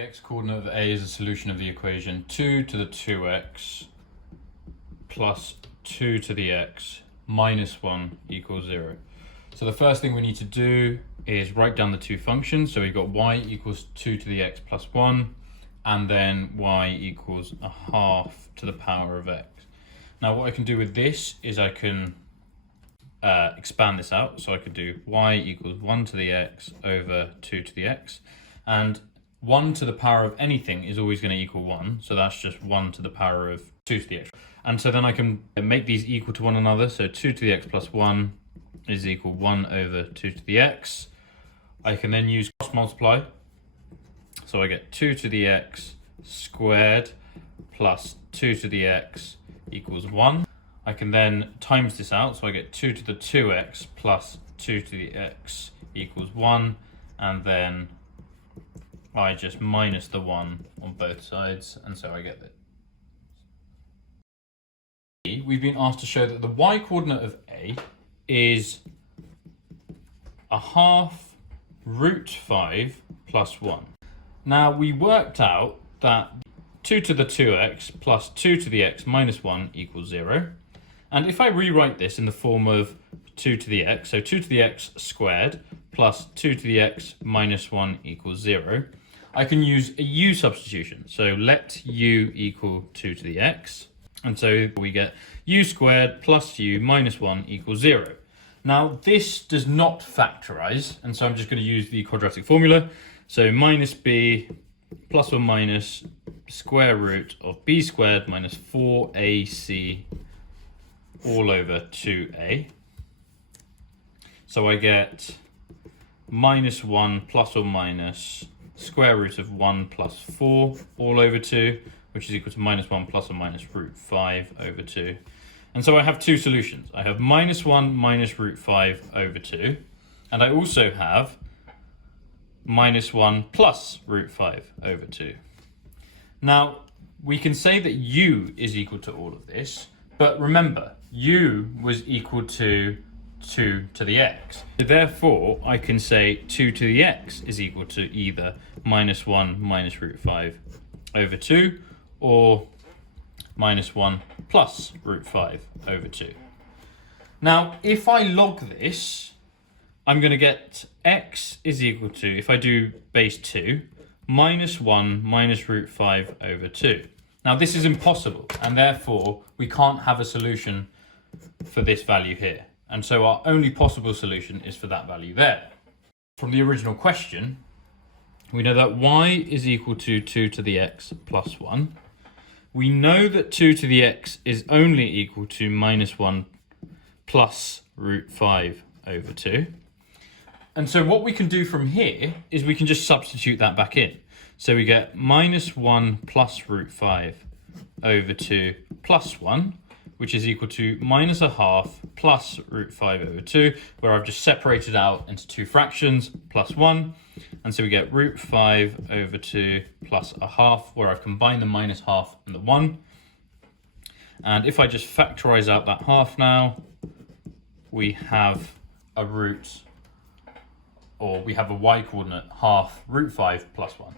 The x-coordinate of A is a solution of the equation 2 to the 2x plus 2 to the x minus 1 equals 0. So the first thing we need to do is write down the two functions. So we've got y equals 2 to the x plus 1, and then y equals a half to the power of x. Now what I can do with this is I can expand this out. So I could do y equals 1 to the x over 2 to the x. And 1 to the power of anything is always going to equal 1. So that's just 1 to the power of 2 to the x. And so then I can make these equal to one another. So 2 to the x plus 1 is equal 1 over 2 to the x. I can then use cross multiply. So I get 2 to the x squared plus 2 to the x equals 1. I can then times this out. So I get 2 to the 2x plus 2 to the x equals 1. And then I just minus the 1 on both sides. And so I get that. We've been asked to show that the y-coordinate of A is a half root 5 plus 1. Now we worked out that 2 to the 2x plus 2 to the x minus 1 equals 0. And if I rewrite this in the form of 2 to the x, so 2 to the x squared plus 2 to the x minus 1 equals 0, I can use a u substitution. So let u equal 2 to the x. And so we get u squared plus u minus 1 equals 0. Now this does not factorize, and so I'm just going to use the quadratic formula. So minus b plus or minus square root of b squared minus 4ac all over 2a. So I get minus 1 plus or minus square root of 1 plus 4 all over 2, which is equal to minus 1 plus or minus root 5 over 2. And so I have two solutions. I have minus 1 minus root 5 over 2, and I also have minus 1 plus root 5 over 2. Now, we can say that u is equal to all of this, but remember, u was equal to 2 to the x. So therefore, I can say 2 to the x is equal to either minus 1 minus root 5 over 2, or minus 1 plus root 5 over 2. Now, if I log this, I'm going to get x is equal to, if I do base 2, minus 1 minus root 5 over 2. Now, this is impossible, and therefore, we can't have a solution for this value here. And so our only possible solution is for that value there. From the original question, we know that y is equal to 2 to the x plus 1. We know that 2 to the x is only equal to minus 1 plus root 5 over 2. And so what we can do from here is we can just substitute that back in. So we get minus 1 plus root 5 over 2 plus 1, which is equal to minus a half plus root 5 over 2, where I've just separated out into two fractions, plus 1. And so we get root 5 over 2 plus a half, where I've combined the minus half and the 1. And if I just factorize out that half now, we have a root, or we have a y-coordinate half root 5 plus 1.